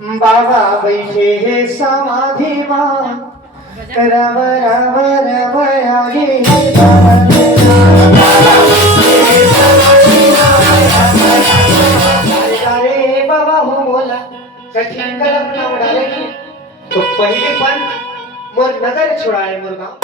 बाबा बैठे है समाधि मां रव रव रव आगे अरे बाबा हो बोला कठिन कल्पना उड़ालेगी तो पहले पन मोर नगर छुड़ाए मुर्गा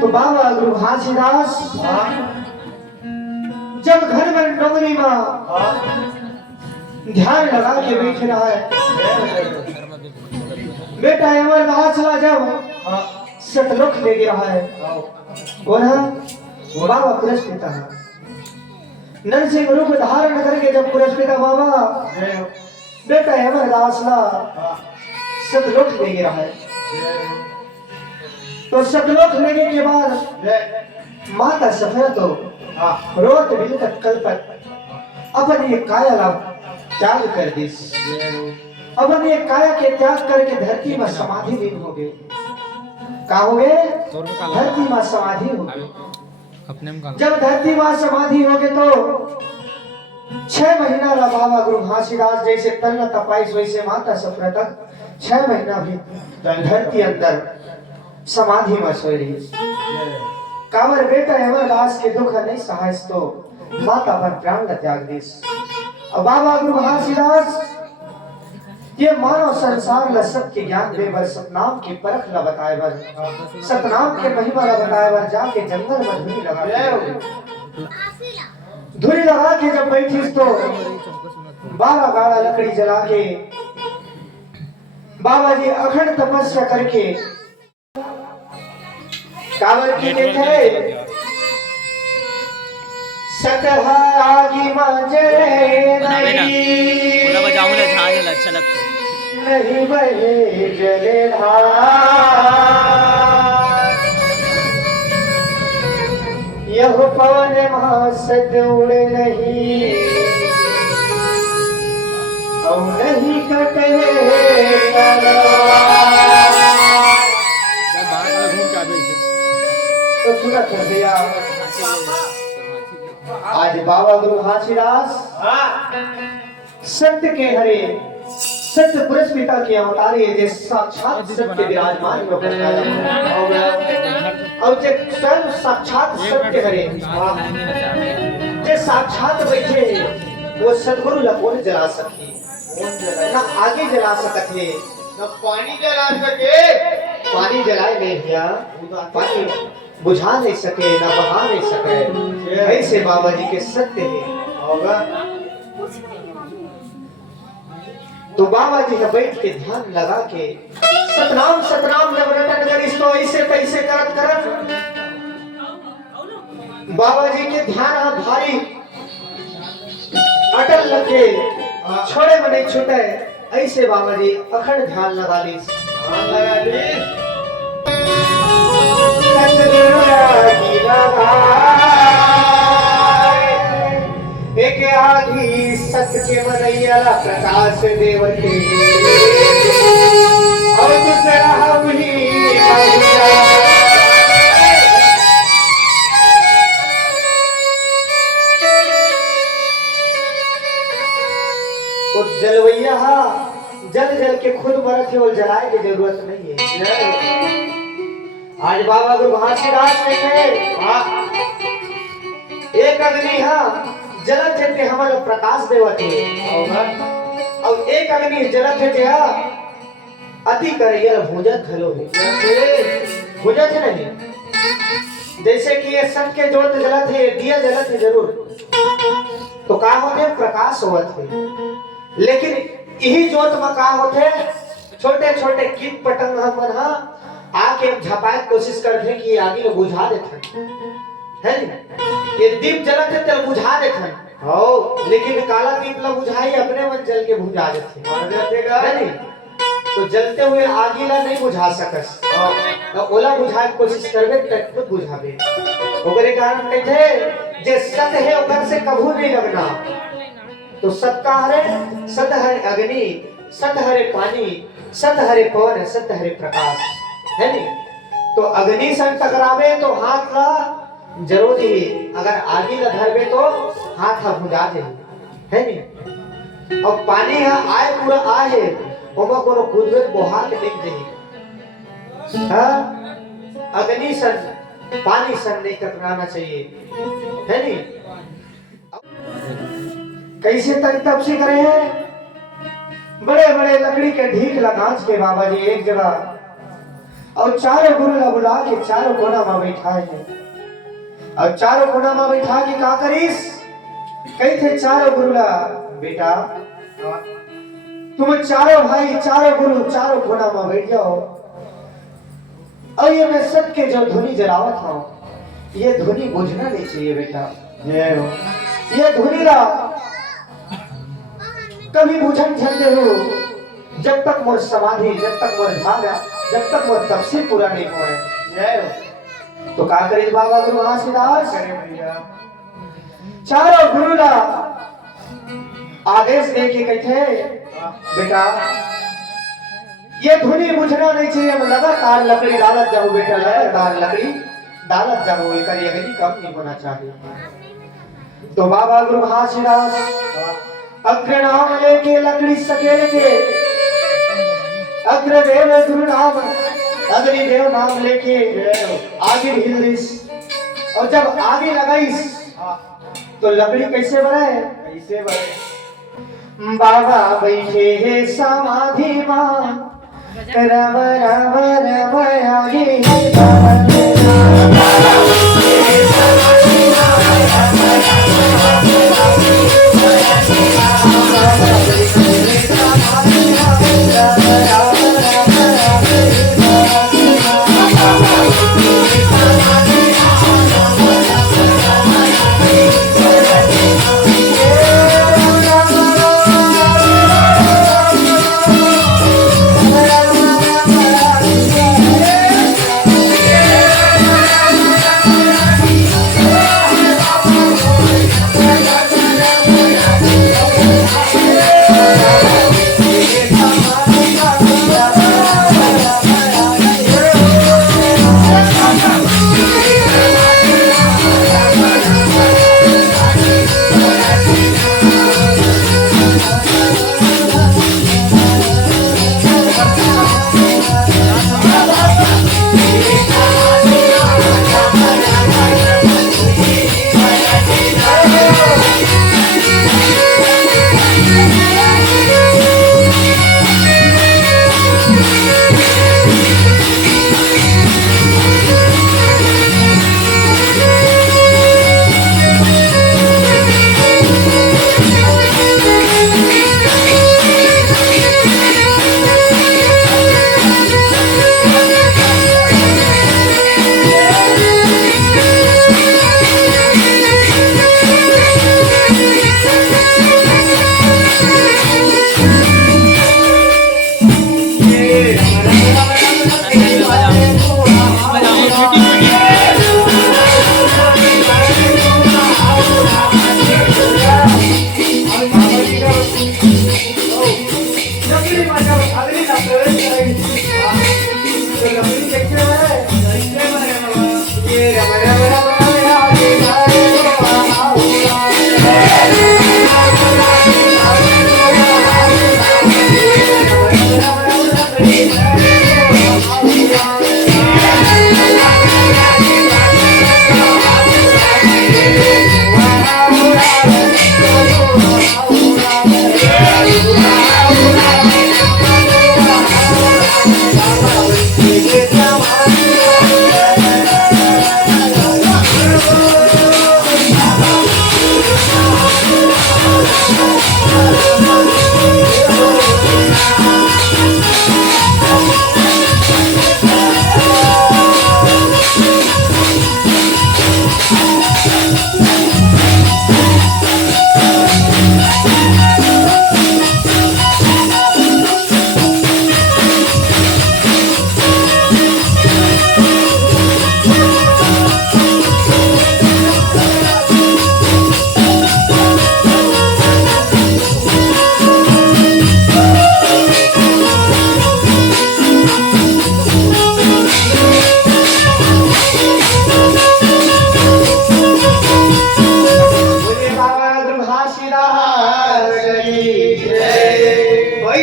तो बाबा गुरु घासीदास जब घर में डोंगरी में ध्यान लगा के बैठ रहा है बेटा अमरदास चला जब सतलोक ले गया है कौन है बाबा पुरस्पिता है नरसिंह रूप धारण करके जब पुरस्पिता बाबा बेटा अमरदास ला सतलोक ले गया है तो सतलोक लेने के बाद माता सफेद तो रोत बिलकत कल्पत अपन ये काया लाभ त्याग कर दी अपन ये काया के त्याग करके धरती में समाधि लीन हो गए का हो गए धरती में समाधि हो गए जब धरती में समाधि हो गए तो 6 महीना ला बाबा गुरु घासीदास जैसे तन्न तपाइस वैसे माता सफेद तक 6 महीना भी धरती अंदर समाधि में सोई रही कावर बेटा अमरदास के दुख नहीं सहायस तो माता पर प्राण त्याग दीस और बाबा गुरु घासीदास ये मानव संसार ला सत्य ज्ञान दे बर सतनाम की परख ला बताए बर सतनाम के महिमा ला बताए बर जाके जंगल में धुरी लगा के जब बैठी तो 12 गाड़ा लकड़ी जला के बाबा जी अखंड तपस्या करके कावर की देखे सतहा आगी मांजरे नहीं पूरा बजाऊं ना झांझ अच्छा लगता नहीं बहे जले धारा यह पवन महासत उड़े नहीं और नहीं कटे तो सुना कर दिया आज बाबा गुरु घासीदास सत्य के हरे सत्य पुरस्पिता के अवतार ये साक्षात सत्य विराजमान में और जे स्वयं साक्षात सत्य हरे जे साक्षात बैठे वो सद्गुरु ला कौन जला सके ना आगे जला सकते न पानी जला सके पानी जलाए नहीं भैया पानी बुझा नहीं सके ना बहा नहीं सके ऐसे बाबा जी के सत्य है होगा तो बाबा जी का बैठ के ध्यान लगा के सतनाम सतनाम जब रटन करिस तो ऐसे कैसे करत करत बाबा जी के ध्यान भारी अटल लगे छोड़े में नहीं छूटे ऐसे बाबा जी अखंड ध्यान लगा ली एक आधी सत्य के मनैया प्रकाश देवते और दूसरा वही तो जलवैया जल जल के खुद मरत है और जलाए की जरूरत नहीं है आज बाबा गुरु घासीदास ने एक अग्नि जलत है ते हमर प्रकाश देवत है और एक अग्नि जलत है ते अति करैयल भुजत घलो है भुजत है नहीं जैसे कि ये सब के जोत जलत है दिया जलत है जरूर तो का होते प्रकाश होत है। लेकिन यही जोत में का होते छोटे छोटे कीट पतंग मन आके झपाए कोशिश करते कि आगे लोग बुझा देते है नी। ये दीप जलत है तो बुझा देते हो, लेकिन काला दीप ला बुझाई अपने मन जल के बुझा देते है नी। तो जलते हुए आगे ला नहीं बुझा सकस, तो ओला बुझाए कोशिश करबे तब खुद बुझाबे। ओकरे कारण कहते जे सत है ओकर से कभू नहीं लगना। तो सत का हरे सत हरे अग्नि, सत हरे पानी, सत हरे पवन, सत हरे प्रकाश है नी। तो अग्नि से टकरावे तो हाथ ला जरूर ही, अगर आगे ला धरबे तो हाथ हा भुजा दे है नी। और पानी है आए पूरा आए ओमा कोनो कूदवे बोहार के देख दे। हां अग्नि सन पानी सन नहीं टकराना चाहिए है नी। कैसे तब से करे हैं बड़े बड़े लकड़ी के ढीक लगांच के बाबा जी एक जगह, और चारों गुरु ला बुला के चारों कोना में बैठाए हैं। और चारों कोना में बैठा के का करीस कही थे चारों गुरु ला बेटा तुम चारों भाई चारों गुरु चारों कोना में बैठ जाओ, और ये मैं सत के जो धुनी जलावत हूं ये धुनी बुझना नहीं चाहिए बेटा। ये धुनी ला कभी बुझन छंदे हो जब तक मोर समाधि, जब तक मोर ध्यान, जब तक मोर तपस्या पूरा नहीं होए। तो का करे बाबा गुरु घासीदास चारों गुरु ला आदेश दे के कहते बेटा ये धुनी बुझना नहीं चाहिए, हम लगातार लकड़ी डालत जाओ बेटा, लगातार लकड़ी डालत जाओ, एक अग्नि कम नहीं होना चाहिए। तो बाबा गुरु घासीदास अग्र नाम लेके लकड़ी सकेल के अग्रदेव गुरु नाम अग्निदेव नाम लेके आगे हिलिस, और जब आगे लगाईस तो लकड़ी कैसे बढ़े, कैसे बढ़े बाबा बैठे है समाधि मां रम रम रम आगे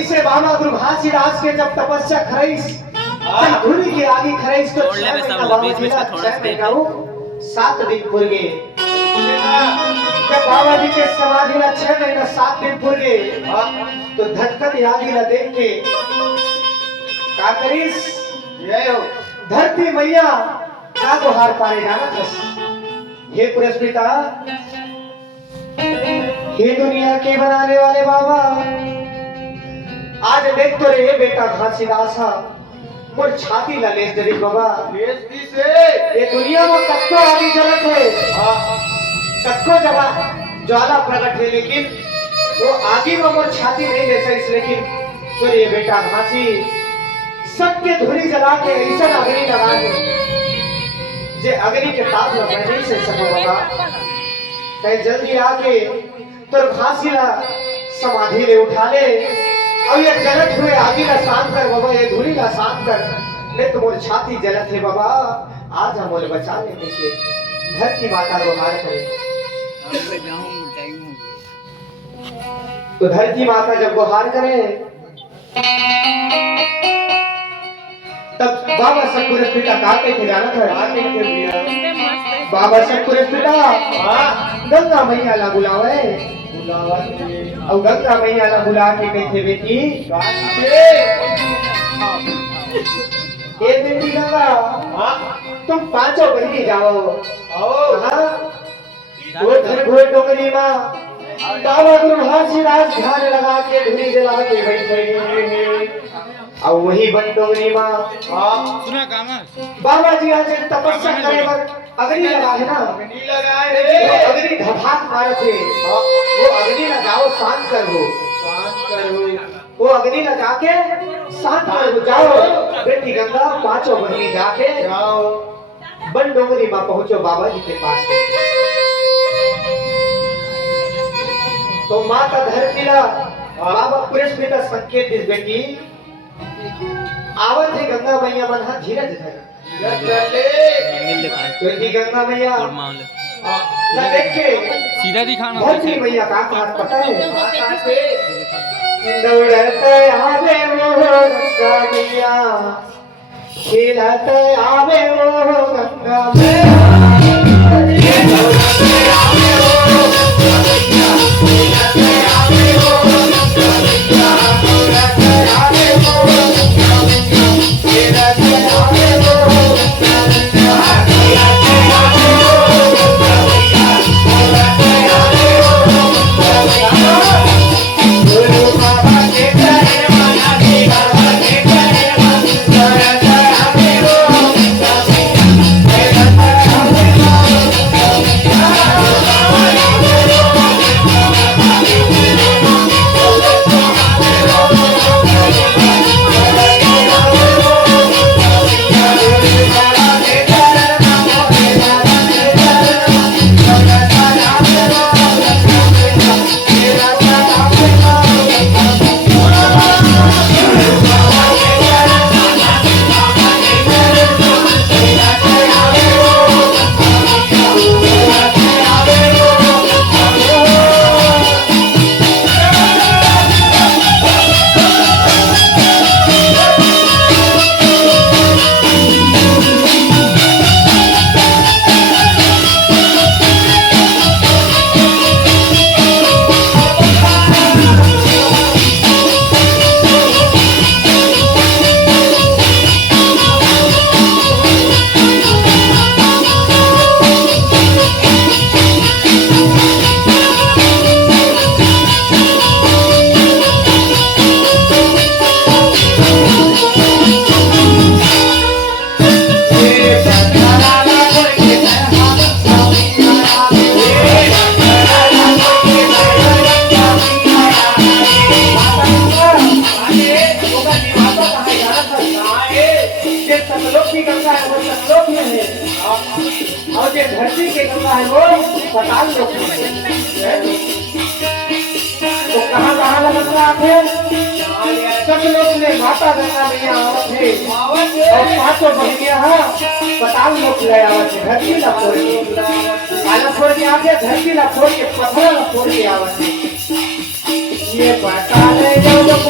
वैसे बाबा गुरु घासीदास के जब तपस्या खरईस जब धूली की आगे खरईस तो छोड़ ले बे सब लोग, बीच-बीच में थोड़ा सा देख। 7 दिन पूर गए। जब बाबा जी के समाधि ला 6 महीना 7 दिन पूर गए तो धटकन आगे ला देख के का करीस जय हो धरती मैया का गुहार पारे जाना था। हे पुरस्कृता, हे दुनिया के बनाने वाले बाबा, आज देख तो रे बेटा घासीदास मोर छाती ला लेस डरी बाबा। लेस दी से ये दुनिया में कत्तो आदि जलत है, कत्तो जवा ज्वाला प्रकट है, लेकिन वो आगे में मोर छाती नहीं ले सकी। लेकिन तो ये बेटा घासी सबके धूली जला के ऐसा अग्नि लगा दे जे अग्नि के ताप में मैं नहीं सह सकूं बाबा। कहीं जल्दी आके तो घासी ला समाधि ले उठा ले और ये जलत हुए आगे ला शांत कर बाबा, ये धूली ला शांत कर। नहीं तो मोर छाती जलत है बाबा, आज हम मोर बचा लेने के धरती माता गुहार करे। तो धरती माता जब गुहार करे तब बाबा सतगुरु पिता काके थे जाना था। बाबा सतगुरु पिता गंगा मैया ला बुलावे और गंगा मैया ला बुला के कहते बेटी ये बेटी गंगा तुम पांचों बहनी जाओ घोर डोंगरी माँ बाबा गुरु घासीदास ध्यान लगा के धूली जला के बैठे और वही बन डोंगरी माँ बाबा जी आज तपस्या करे पर अग्नि लगा है ना, अग्नि लगाए रे अग्नि धमाक मारे थे। वो अग्नि लगाओ शांत कर हो, शांत करो वो अग्नि लगा के शांत कर हो। जाओ बेटी गंगा पांचों बहनी जाके जाओ बन डोंगरी माँ पहुंचो बाबा जी के पास। तो माता धरती ला बाबा पुरस्कृत संकेत दिस बेटी आवत है गंगा मैया मन हा धीरज धर मिल ले खान तो ही गंगा मैया और मामले ना देख के सीधा दिखाना धरती मैया का हाथ पता है दौड़ते आवे वो गंगा मैया खिलते आवे वो गंगा धरती के गंगा है वो पताल लोग तो कहाँ लगता थे सब लोग ने माता गंगा मैया आवत है और पांचों बहनियां पताल लोग ले आवत है धरती ला फोड़ के काला फोड़ के आके धरती ला फोड़ के पत्थर ला फोड़ के आवत है ये पताल जो लोग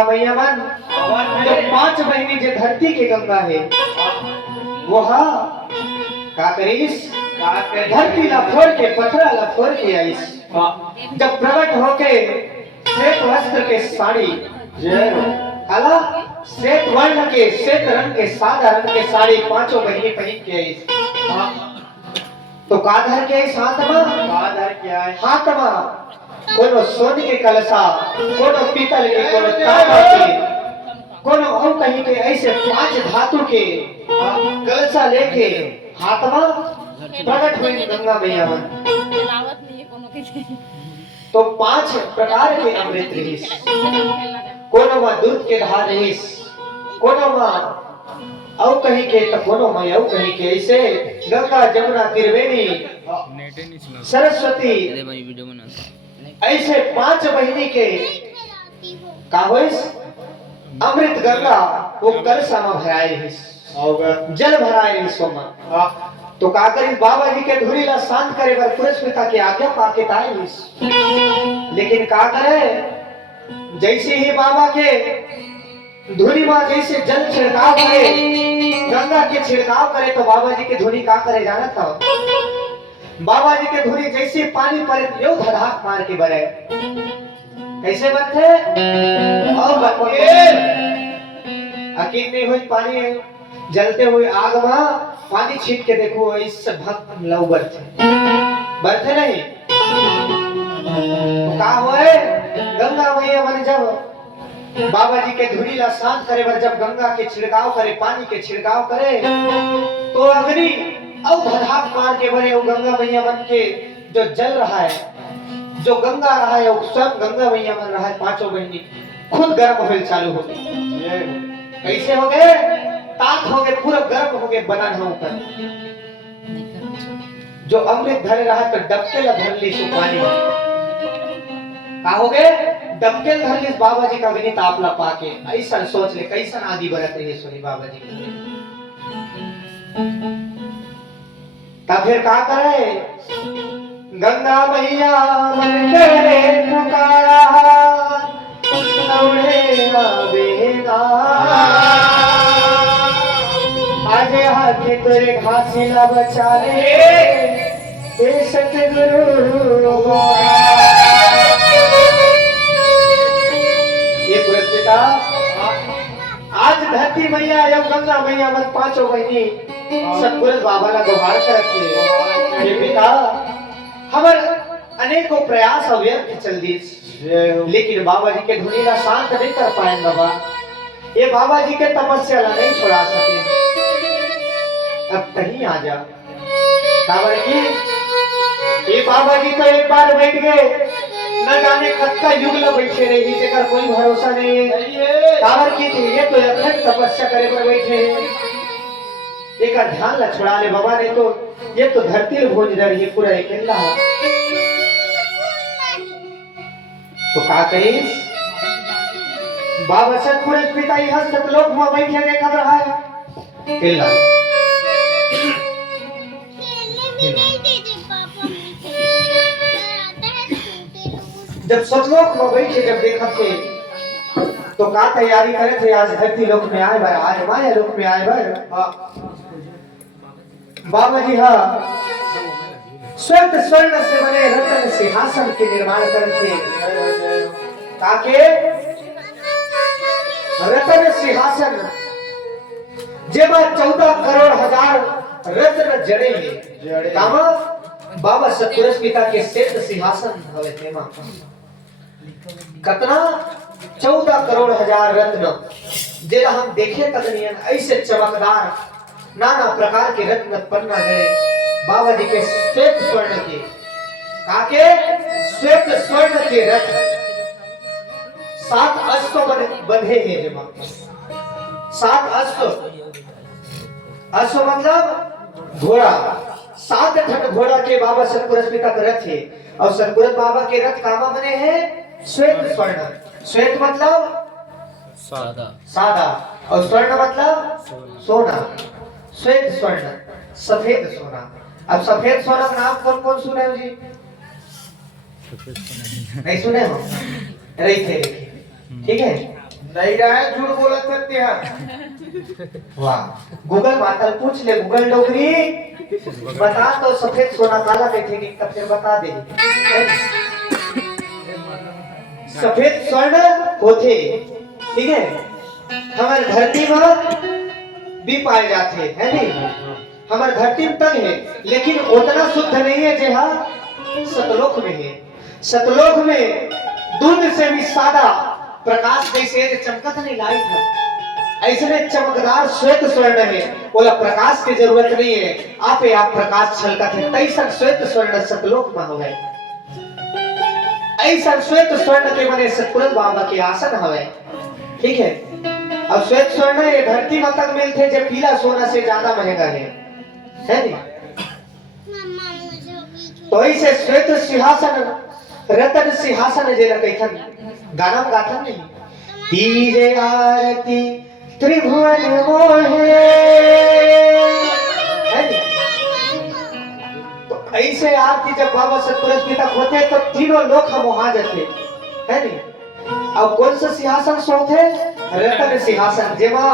गंगा मैया मन हवन जो में 5 महीने जो धरती के गंगा है वो हा का करीस का के धरती ला फोड़ के पथरा ला फोड़ के आईस जब प्रकट होके श्वेत वस्त्र के साड़ी जय हो काला श्वेत वर्ण के श्वेत रंग के सादा रंग के साड़ी 5 महीने पहन के आईस तो का धर के आईस हाथ में आधार क्या है हाथ में कोनो सोने के कलशा कोनो पीतल के कोनो तांबा के कोनो और कहीं के ऐसे 5 धातु के कलशा लेके हाथ में प्रकट हुई गंगा मैया मन लावत नहीं है कोनो के तो 5 प्रकार के अमृत रहीस कोनो में दूध के धार रहीस कोनो में और कहीं के तो कोनो में और कहीं के ऐसे गंगा जमुना त्रिवेणी नेटे नहीं चला सरस्वती अरे भाई वीडियो बना ऐसे 5 महीने के का होइस अमृत गंगा वो कलशा में भराए हिस होगा जल भराए हिस सोमा तो का करी बाबा जी के धुरी ला शांत करे बर पुरुष पिता के आज्ञा पाके ताए हिस लेकिन का करे जैसे ही बाबा के धुरी में जैसे जल छिड़काव करे गंगा के छिड़काव करे तो बाबा जी के धुरी का करे जाना था बाबा जी के धुरी जैसे पानी पड़े यो धड़ाक मार के बरे कैसे बनते और बतइए अकीन नहीं हुई पानी जलते हुए आग में पानी छीट के देखो इससे भक्त लव बरते नहीं तो का होए गंगा मैया मन जब बाबा जी के धुरी ला शांत करे बर जब गंगा के छिड़काव करे पानी के छिड़काव करे तो अग्नि और धड़ाक मार के बने वो गंगा मैया मन के जो जल रहा है जो गंगा रहा है वो सब गंगा मैया मन रहा है 5 महीने खुद गर्म होल चालू हो गए जय हो कैसे हो गए तात हो गए पूरा गर्म हो गए बना ना ऊपर जो अमृत धरे रहा तो डबके ला धर ली सो पानी का हो गए डबके धर ली बाबा जी का अग्नि ताप ला पाके ऐसा सोच ले कैसा आदि बरत रही सोनी बाबा जी के तब फिर का करे गंगा मैया मन करे पुकारा दौड़े ना बेगा आज हाथ तेरे घासी ला बचा ले हे सतगुरु ये पुरस्पिता आज धरती मैया एवं गंगा मैया मन 5 महीने सतगुरु बाबा ला गुहार कर रखे हे पिता हमर अनेकों प्रयास अव्यर्थ चल दी जय हो लेकिन बाबा जी के धुनी ला शांत नहीं कर पाए बाबा ये बाबा जी के तपस्या ला नहीं छोड़ा सके अब कहीं आ जा काबर की ये बाबा जी तो एक बार बैठ गए न जाने कब का युग ला बैठे रही जेकर कोई भरोसा नहीं है काबर की थी ये तो अखंड तपस्या करे पर बैठे हैं एक ध्यान ला छुड़ा ले बाबा ने तो ये तो धरती भोज रही है पूरा अकेला तो का करीस बाबा सतपुरुष पिता यहाँ सतलोक में बैठे देखत रहा है अकेला जब सतलोक में बैठे जब देखत थे तो का तैयारी करे थे आज धरती लोक में आए बार आज माया लोक में आए बार बाबा जी हाँ श्वेत स्वर्ण से बने रत्न सिंहासन के निर्माण करते ताकि रत्न सिंहासन जेबा 14 करोड़ हजार रत्न जड़े कामा बाबा सतपुरुष पिता के श्वेत सिंहासन हवे तेमा कतना 14 करोड़ हजार रत्न जेला हम देखे तकनियन ऐसे चमकदार नाना प्रकार के रत्न पन्ना जड़े बाबा जी के श्वेत स्वर्ण के काके श्वेत स्वर्ण के रत्न 7 अश्व बंधे हैं जेमा 7 अश्व मतलब घोड़ा 7 ठट घोड़ा के बाबा सतपुरुष पिता का रथ है और सतपुरुष बाबा के रथ कामा बने हैं श्वेत स्वर्ण श्वेत मतलब सादा और स्वर्ण मतलब सोना श्वेत स्वर्ण सफेद सोना अब सफेद सोना का नाम कौन कौन सुने हो जी नहीं सुने हो रही थे ठीक है नहीं रहा झूठ बोलत सत्य है। वाह गूगल माता पूछ ले गूगल डोगरी बता तो सफेद सोना काला बैठेगी तब फिर बता दे। सफेद स्वर्ण होते ठीक है हमारे धरती में भी पाए जाते है नहीं हमारे धरती में तक है लेकिन उतना शुद्ध नहीं है जहाँ सतलोक में है। सतलोक में दूध से भी सादा प्रकाश जैसे चमकत नहीं लाइट है ऐसे में चमकदार श्वेत स्वर्ण है बोला प्रकाश की जरूरत नहीं है आप प्रकाश छलकत है तैसा श्वेत स्वर्ण सतलोक में हवे ऐसा श्वेत स्वर्ण के बने सतपुरुष बाबा के आसन हवे ठीक है। अब श्वेत स्वर्ण ये धरती में तक मिलते जो पीला सोना से ज्यादा महंगा है नहीं तो ऐसे श्वेत सिंहासन रतन सिंहासन जे कहथन गाना में गाथन नहीं तीजे आरती त्रिभुवन मोहे है नहीं तो ऐसे आरती जब बाबा सतपुरुष पिता होते तो तीनों लोग हम वहां जाते है नहीं। अब कौन सा सिंहासन सोते रत्न सिंहासन जेमा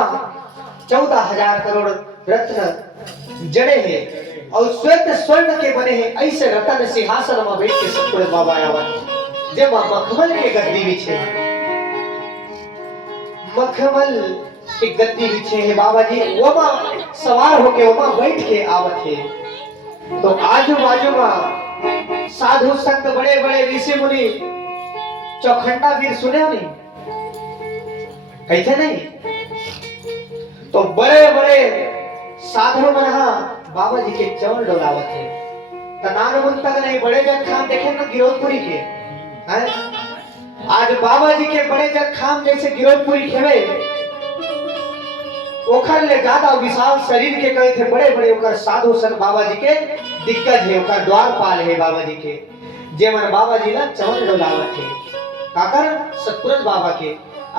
14,000 करोड़ रत्न जड़े हैं और श्वेत स्वर्ण के बने हैं ऐसे रत्न सिंहासन में बैठ के सतपुरुष बाबा आवा जेमा मखमल के गद्दी बिछे मखमल की गद्दी बिछे है बाबा जी वमा सवार होके वमा बैठ के आवत है। तो आजू बाजू में साधु संत बड़े बड़े ऋषि मुनि चौखंडा वीर सुने हो नहीं कहते नहीं तो बड़े बड़े साधु मन बाबा जी के चरण डोलावत है तनान तक नहीं बड़े जग खाम देखे ना गिरोधपुरी के है? आज बाबा जी के बड़े जग खाम जैसे गिरोधपुरी खेवे ओखर ले ज्यादा विशाल शरीर के कहे थे बड़े बड़े ओकर साधु संत बाबा जी के दिग्गज है ओकर द्वारपाल है बाबा जी के जे मन बाबा जी ला चरण डोलावत है काकर सतपुरुष बाबा के।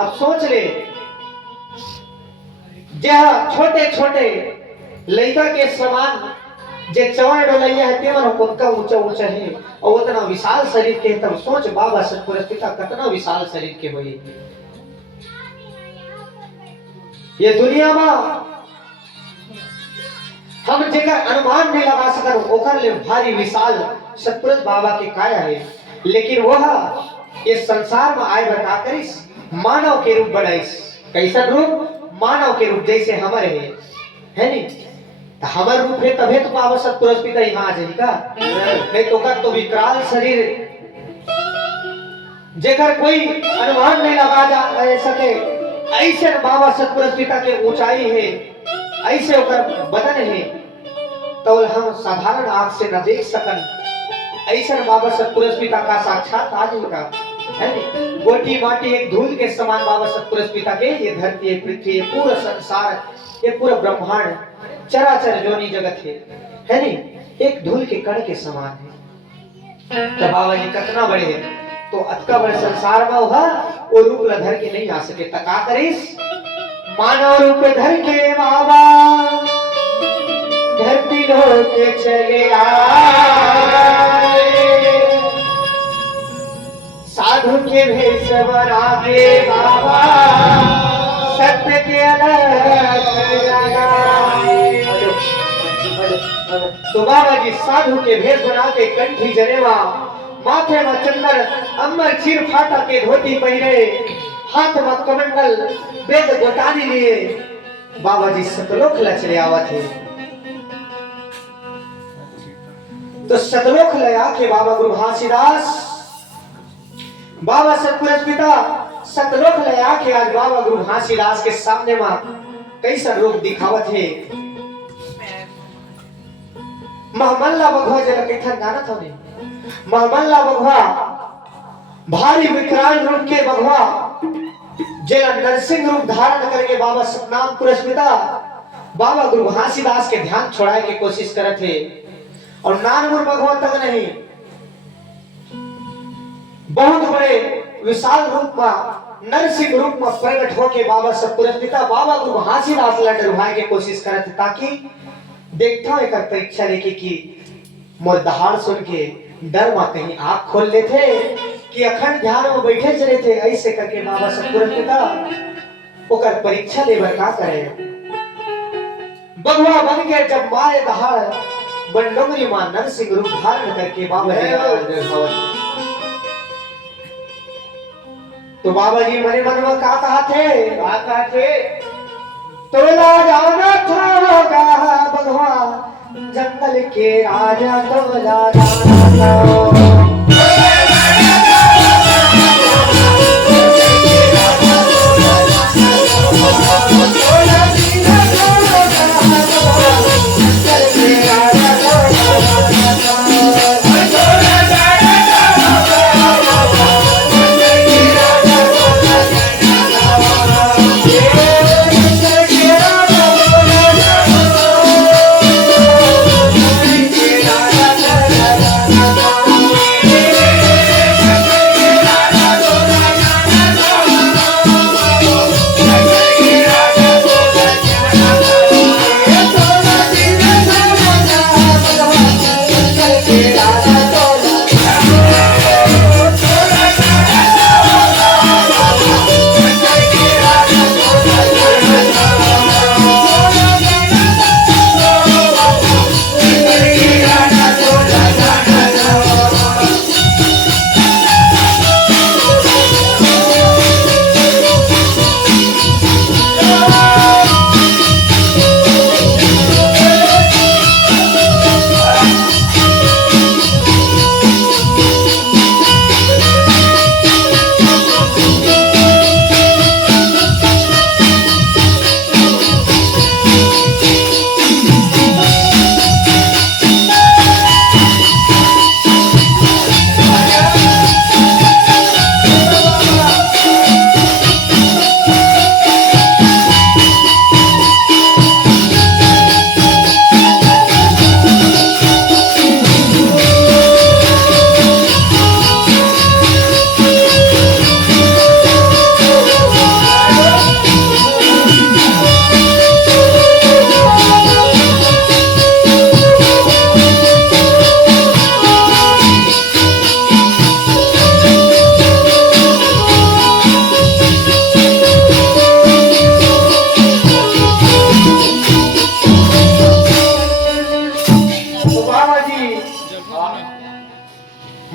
अब सोच ले जहाँ छोटे छोटे लड़का के समान जे चरण डोलैया है तेवन उनका ऊंचा ऊंचा है और उतना विशाल शरीर के तब सोच बाबा सतपुरुष पिता कितना विशाल शरीर के होई ये दुनिया में हम जेकर अनुमान नहीं लगा सकन ओकर ले भारी विशाल सतपुरुष बाबा के काया है लेकिन वह ये संसार में आए बता करिस मानव के रूप बनाइस कैसा रूप मानव के रूप जैसे हमारे है नहीं तो हमारे रूप है तभी तो बाबा सतपुरुष पिता यहाँ आ जाएगा नहीं तो कर तो विकराल शरीर जेकर कोई अनुमान नहीं लगा जा सके ऐसे बाबा सतपुरुष पिता के ऊंचाई है ऐसे होकर बदन है तो हम साधारण आंख से न देख सकन ऐसा बाबा सतपुरुष पिता का साक्षात आ जाएगा है नहीं गोटी माटी एक धूल के समान बाबा सतपुरुष पिता के ये धरती है पृथ्वी है पूरा संसार ये पूरा ब्रह्मांड चराचर जोनी जगत है नहीं एक धूल के कण के समान है तो बाबा जी कितना बड़े हैं तो अतका बड़े संसार में हुआ वो रूप धर के नहीं आ सके तका करिस मानव रूप धर के बाबा धरती लोक चले आए साधु के भेष बरागे बाबा सत्य के अलग तो बाबा जी साधु के भेष बना के कंठी जनेवा माथे में चंदन अमर चीर फाटा के धोती पहने हाथ में कमंडल वेद गोटानी लिए बाबा जी सतलोक लचले आवत है। तो सतलोक ले आके बाबा गुरु घासीदास बाबा सतपुरुष पिता सतलोक ले आके आज बाबा गुरु घासीदास के सामने में कैसा रूप दिखावत है। महमल्ला बघवा जला कैथन जानत हो नहीं महमल्ला बघवा भारी विकराल रूप के बघवा जला नरसिंह रूप धारण करके बाबा सतनाम पुरुष पिता बाबा गुरु घासीदास के ध्यान छोड़ाए के कोशिश करत थे और नानमुर बघवा तक नहीं बहुत बड़े विशाल रूप में नरसिंह रूप में प्रकट होके बाबा सतपुरुष पिता बाबा गुरु घासीदास ला डरवाए के कोशिश करत ताकि देखता एक परीक्षा लेके कि मोर दहाड़ सुन के डर में कहीं आंख खोल लेते कि अखंड ध्यान में बैठे चले थे ऐसे करके बाबा सतपुरुष पिता ओकर परीक्षा लेबर का करे। बगवा बन के जब माए दहाड़ बंडोंगरी मां नरसिंह रूप धारण करके बाबा जी आए भवन। तो बाबा जी मरे मन में का कहा थे तोला जाना था होगा बगवा जंगल के राजा तोला जाना था।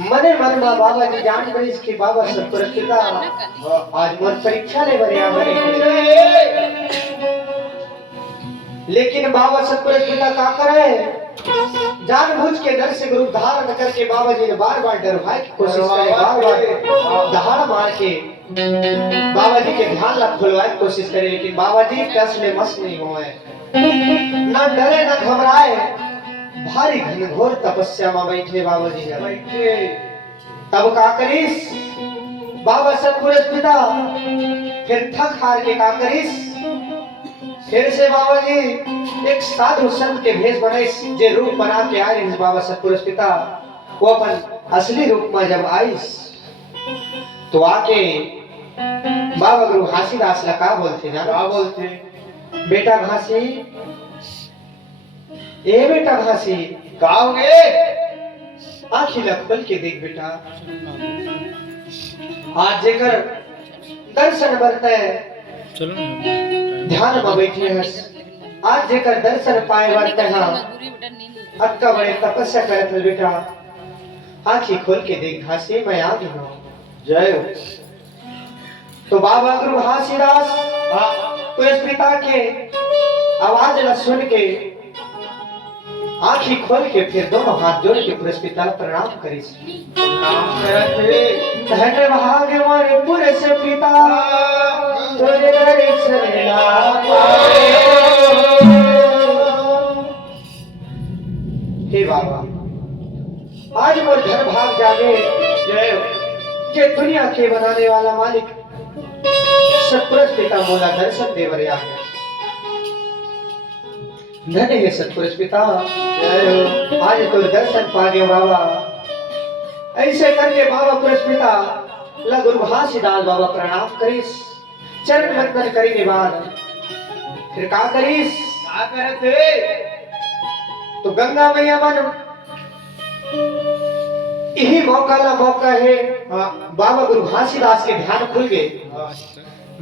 मने मन में बाबा जी जान गई कि बाबा सब पुरस्कृता आज मोर परीक्षा ले बरे आवे। लेकिन बाबा सब पुरस्कृता का करे जानबूझ के डर से रूप धारण करके बाबा जी ने बार-बार डरवाए की कोशिश करे, बार-बार दहाड़ मार के बाबा जी के ध्यान ला खुलवाए की कोशिश करे, लेकिन बाबा जी टस में मस नहीं हुए, न डरे न घबराए, भारी घनघोर तपस्या में बैठे बाबा जी बैठे। तब का करीस बाबा सतपुरुष पिता फिर थक हार के का करीस फिर से बाबा जी एक साधु संत के भेष बनाइस, जे रूप बना के आए बाबा सतपुरुष पिता वो अपन असली रूप में जब आइस तो आके बाबा गुरु घासीदास ला का बोलते जानो, का बोलते बेटा घासी, ए बेटा घासी गाओगे आँखी लग खोल के देख बेटा, आज जेकर दर्शन बरते चलो ध्यान में बैठे हैं, आज जेकर दर्शन पाए बरते हैं अक्का बड़े तपस्या करत है बेटा, आँखी खोल के देख घासी मैं आ गया हूँ। जय हो। तो बाबा गुरु घासीदास पुरुष पिता के आवाज ला सुन के आँखी खोल के फिर दोनों हाथ जोड़ के पुरुष पिता प्रणाम करिस। धन्य भाग्य मारे पुरुष पिता तोरे दर्शन ला पाए। हे बाबा आज मोर धन भाग जागे, जय के दुनिया के बनाने वाला मालिक सतपुरुष पिता मोला दर्शन देवरे आ गया। धन्य है सतपुरुष पिता, आज तो दर्शन पा गया बाबा। ऐसे करके बाबा पुरुष पिता ला गुरु घासीदास बाबा प्रणाम करिस, चरण वंदन करी के बाद फिर का करिस, का करते तो गंगा मैया मन यही मौका ला मौका है बाबा गुरु घासीदास के ध्यान खुल गए।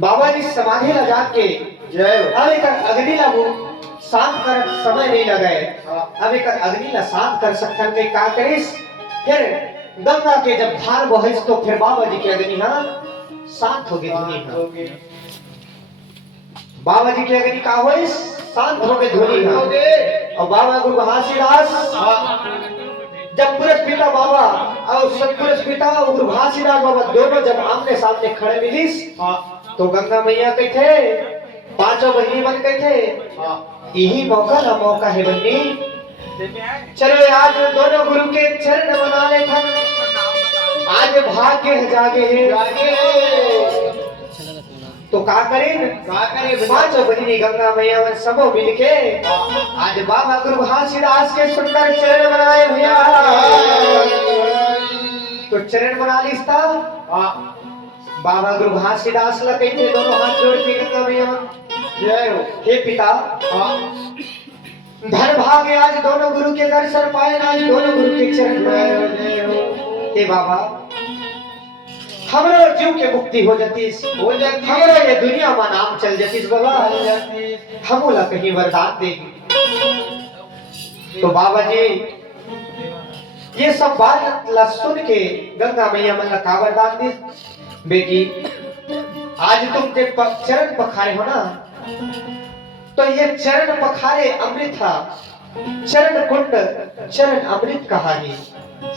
बाबा जी समाधि ला जाके जय हो। अब एक अग्नि ला वो शांत कर समय नहीं लगाए। अब एक अग्नि ला शांत कर सकथन के का करिस, फिर गंगा के जब धार बहिस तो फिर बाबा जी के अग्नि हाँ शांत हो गई धुनी हाँ। बाबा जी के अग्नि का होइस शांत हो गई धुनी हाँ। और बाबा गुरु घासीदास जब पुरुष पिता बाबा और सतपुरुष पिता और गुरु घासीदास बाबा दोनों जब आमने सामने खड़े मिलिस तो गंगा मैया कहते पांचों बहिनी बन गए थे यही मौका है बन्नी। चलो आज दोनों गुरु के चरण बना ले था, आज भाग्य जागे है तो का करें पांचों बहिनी गंगा मैया में सबो मिलके आज बाबा गुरु घासीदास के सुंदर चरण बनाए भैया। तो चरण बना लिस्ता बाबा गुरु घासीदास ला कहते दोनों हाथ जोड़ के गंगा मैया जय हो। हे पिता धन भाग्य आज दोनों गुरु के दर्शन पाए, आज दोनों गुरु के चरण जय हो। हे बाबा हमारा जीव के मुक्ति हो जाती हमारा ये दुनिया में नाम चल जाती बाबा हमला कहीं वरदान देगी। तो बाबा जी ये सब बात ला सुन के गंगा मैया मन का वरदान दी बेटी आज तुम जब चरण पखारे हो ना तो ये चरण पखारे अमृत था, चरण कुंड चरण अमृत कहानी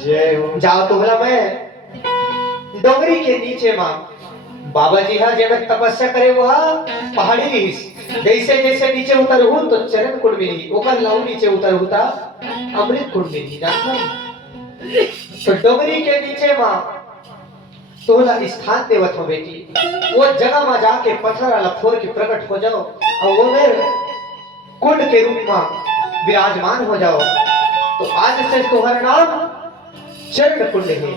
जय हो। जाओ तो बोला मैं डोंगरी के नीचे मां बाबा जी हाँ जब तपस्या करे वहाँ पहाड़ी जैसे जैसे नीचे उतर हूँ तो चरण कुंड मिली ओकर लाऊ नीचे उतर होता अमृत कुंड मिली जानता तो डोंगरी के नीचे मां तोला स्थान देवत हो बेटी वो जगह में जाके पत्थर वाला फोड़ के प्रकट हो जाओ और वो मेरे कुंड के रूप में विराजमान हो जाओ। तो आज से तुम्हारा नाम चरण कुंड है।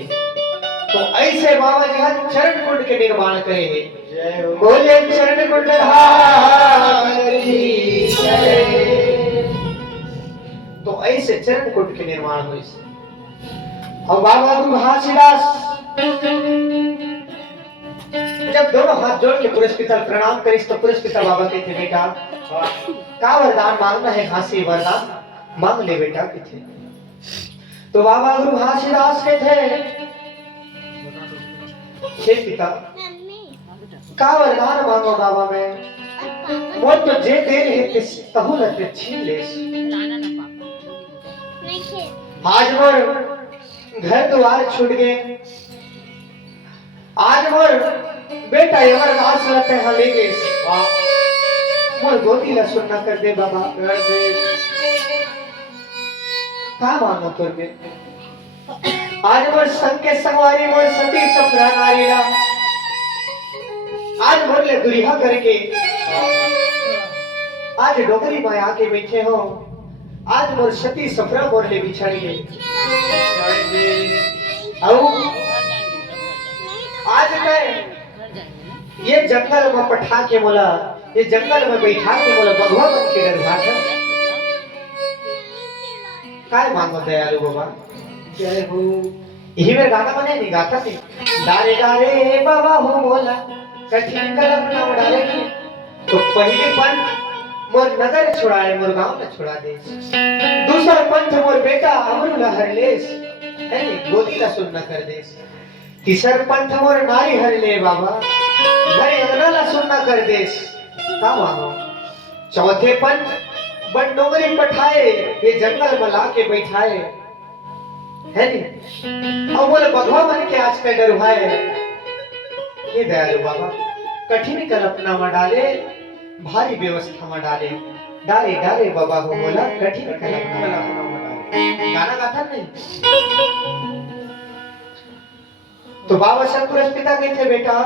तो ऐसे बाबा जी आज चरण कुंड के निर्माण करे हैं बोले चरण कुंड तो ऐसे चरण कुंड के निर्माण हुए। और बाबा गुरु घासीदास जब दोनों हाथ जोड़ के पुरस्पिता प्रणाम करिस तो पुरस्पिता बाबा कहते बेटा का वरदान मांगना है घासी वरदान मांग ले बेटा कहते। तो बाबा गुरु घासीदास के थे हे पिता का वरदान मांगो बाबा मैं वो तो जे दे रहे किस तहु लगे छीन ले आज मोर घर द्वार छूट गए आज मोर बेटा यमर नाच लते हैं लेके मोर गोदी ला सुनना कर दे बाबा कर दे का मांगो तोर के आज मोर संग के संगवारी मोर सती सपना नारी ला आज मोर ले दुरिहा करके आज डोगरी में आके बैठे हो आज मोर सती सपना मोर ले बिछाड़िए आज मैं ये जंगल में पठा के मोला ये जंगल में बैठा के मोला बगवा बन के डरवाता काय मांगो दयालु बाबा जय हो। यही मेरा गाना बने नहीं गाता थी डारे डारे बाबा हो मोला कठिन कलम ना डाले तो पहले पंथ मोर नगर छुड़ाए मोर गांव न छुड़ा दे दूसरा पंथ मोर बेटा अमरू ला हर लेस है गोदी ला सुनना कर दे तीसर पंथ मोर नारी हर ले बाबा घरे अंगना ला सुनना कर दे का मांगो। चौथे पंथ बन डोंगरी पठाए ये जंगल में लाके बैठाए है नी और बोले बगवा बन के आज का डर भाई ये दयालु बाबा कठिन कल्पना में डाले भारी व्यवस्था में डाले डाले डाले बाबा को बोला कठिन कल्पना में डाले गाना गाता नहीं। तो बाबा सतपुरुष पिता कहते बेटा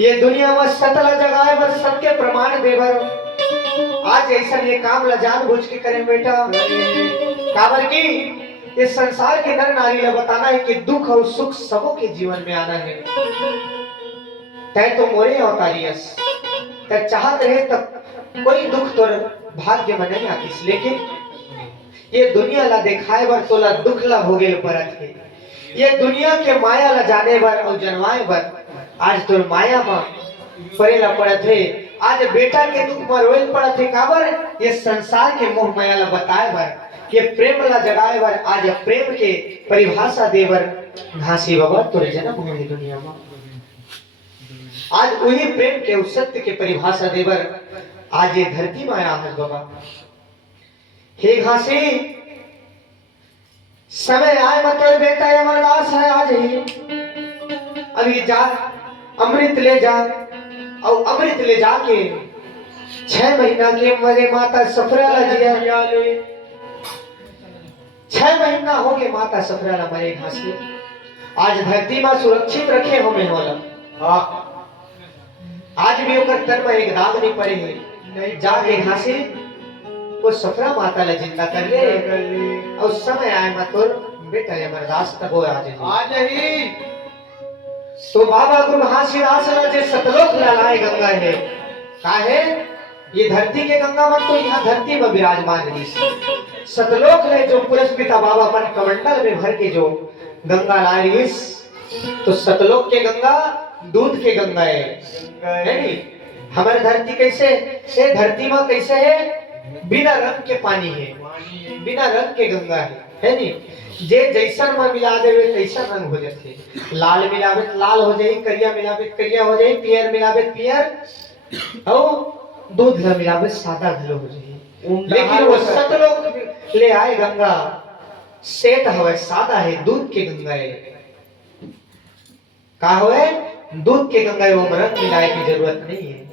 ये दुनिया में सतला जगाए बस सबके प्रमाण देवर आज ऐसा ये काम ला जानबूझ के करें बेटा काबर की इस संसार के नर नारी ला बताना है कि दुख और सुख सबों के जीवन में आना है तय तो मोरे अवतारियस तय चाहत रहे तब कोई दुख तो भाग्य में नहीं आतीस लेकिन ये दुनिया ला दिखाए बर तोला दुख ला भोगे परत है ये दुनिया के माया ला जाने बर और जनवाए बर आज तो माया में परेला पड़त है। आज बेटा के दुख में रोयल पड़त है काबर ये संसार के मोह माया ला बताए बर के प्रेम ला जगाए बर आज प्रेम के परिभाषा देवर घासी बाबा तोरे जन्म हुए दुनिया में। आज वही प्रेम के उस सत्य के परिभाषा देवर आज ये धरती में आया है बाबा। हे घासी समय आए मतलब बेटा अमरदास है आज ही अभी जा अमृत ले जा और अमृत ले जाके 6 महीना के मरे माता सफराला जिया ले 6 महीना हो गए माता सफराला मरे घासी। आज धरती में सुरक्षित रखे हमें होला। हाँ आज भी ओकर तन में एक दाग नहीं पड़े है नहीं जाके घासी वो सफरा माता ला जिंदा कर ले और समय आए मत तोर बेटा अमरदास तब आज ही तो बाबा गुरु घासीदास जे सतलोक लाए गंगा है काहे ये धरती के गंगा मत तो यहाँ धरती में विराजमान है। सतलोक ले जो पुरस्पिता बाबा अपन कमंडल में भर के जो गंगा लाए तो सतलोक के गंगा दूध के गंगा है नहीं। हमारे धरती कैसे ये धरती में कैसे है बिना रंग के पानी है बिना रंग के गंगा है नहीं। जे जैसन में मिला देवे तैसा रंग हो जाते लाल मिलावे लाल हो जाए करिया मिलावे करिया हो जाए पियर मिलावे पियर और दूध ला मिलावे सादा घलो हो जाए। लेकिन वो सतलोक ले आए गंगा सेठ हवे सादा है दूध के गंगा है का होए दूध के गंगा वो रंग मिलाए की जरूरत नहीं है।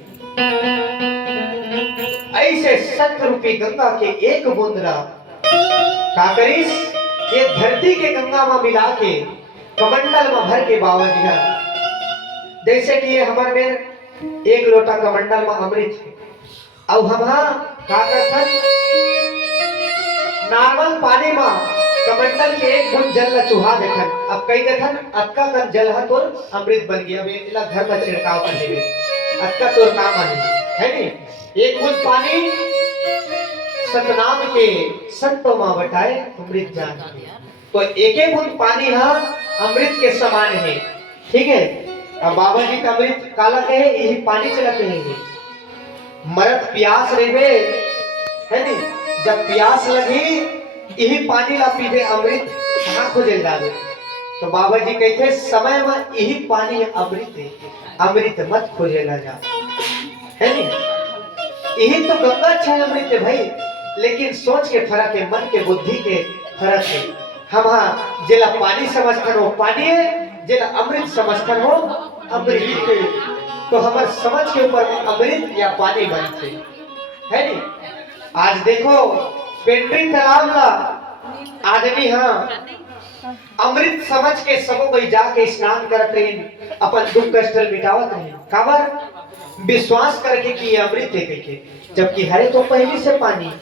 ऐसे सत्य रूपी गंगा के एक बूंदरा का करीस ये धरती के गंगा में मिला के कमंडल में भर के बाबा जी जैसे कि ये हमारे में एक लोटा कमंडल में अमृत है अब हम का करथन नॉर्मल पानी में कमंडल के एक बूंद जल ला चुहा देखन अब कई देखन अक्का का जल है तो अमृत बन गया बेला घर में छिड़काव कर देवे अक्का तो काम है नहीं। एक बूंद पानी सतनाम के संतों में बटाए अमृत जान तो एक बूंद पानी हाँ अमृत के समान है ठीक है। अब बाबा जी का अमृत काला के है यही पानी चला कहेंगे मरद प्यास रेबे है नहीं जब प्यास लगी यही पानी ला पीबे अमृत कहाँ खोजे जावे तो बाबा जी कहते समय में यही पानी अमृत है अमृत मत खोजे ला जा है नहीं। यही तो गंगा अच्छा अमृत है भाई लेकिन सोच के फर्क है मन के बुद्धि के फर्क है। हम हाँ जिला पानी समझकर हो पानी है जिला अमृत समझकर हो अमृत है तो हमारे समझ के ऊपर अमृत या पानी बनते है नहीं। आज देखो पेंट्री तालाब ला आदमी हाँ अमृत समझ के सबो कोई जाके स्नान करते हैं अपन दुख कष्ट मिटावत हैं काबर विश्वास करके कि ये अमृत है कह जबकि हरे तो पहली से पानी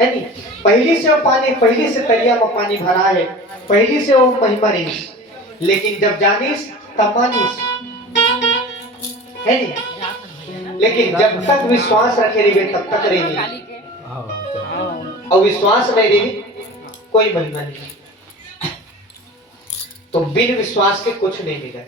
है नहीं पहली से वो पानी पहली से तरिया में पानी भरा है पहली से वो महिमा रही लेकिन जब जानिस तब मानिस है नहीं। लेकिन जब तक विश्वास रखे रही तब तक रही और विश्वास नहीं रही कोई महिमा नहीं तो बिन विश्वास के कुछ नहीं मिला।